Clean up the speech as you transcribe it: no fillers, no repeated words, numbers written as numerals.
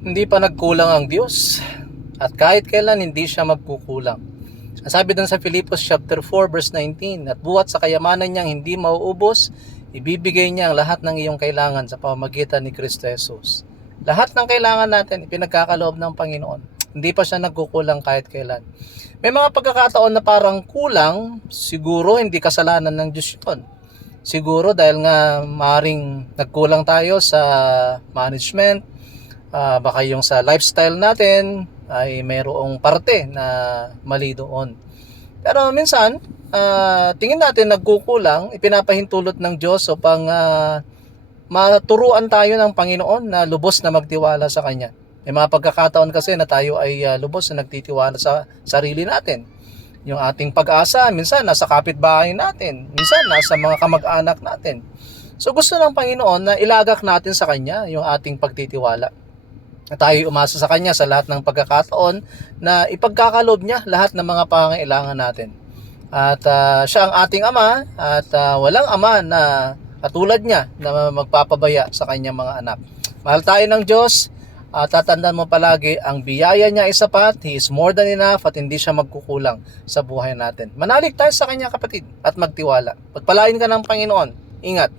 Hindi pa nagkulang ang Diyos at kahit kailan hindi siya magkukulang. Ang sabi dun sa Filipos chapter 4 verse 19, at buhat sa kayamanan niyang hindi mauubos, ibibigay niya ang lahat ng iyong kailangan sa pamamagitan ni Kristo Jesus. Lahat ng kailangan natin ipinagkakaloob ng Panginoon. Hindi pa siya nagkukulang kahit kailan. May mga pagkakataon na parang kulang, siguro hindi kasalanan ng Diyos yun. Siguro dahil nga maring nagkulang tayo sa management, baka yung sa lifestyle natin ay mayroong parte na mali doon. Pero minsan, tingin natin nagkukulang, ipinapahintulot ng Diyos upang maturuan tayo ng Panginoon na lubos na magtiwala sa Kanya. May mga pagkakataon kasi na tayo ay lubos na nagtitiwala sa sarili natin. Yung ating pag-asa, minsan nasa kapitbahay natin, minsan nasa mga kamag-anak natin. So gusto ng Panginoon na ilagak natin sa Kanya yung ating pagtitiwala. Na tayo umasa sa Kanya sa lahat ng pagkakataon na ipagkakaloob niya lahat ng mga pangangailangan natin. At siya ang ating Ama at walang ama na katulad niya na magpapabaya sa kanyang mga anak. Mahal tayo ng Diyos at tatandaan mo palagi ang biyaya niya ay sapat, He is more than enough at hindi siya magkukulang sa buhay natin. Manalig tayo sa Kanya kapatid at magtiwala. Pagpalain ka ng Panginoon. Ingat.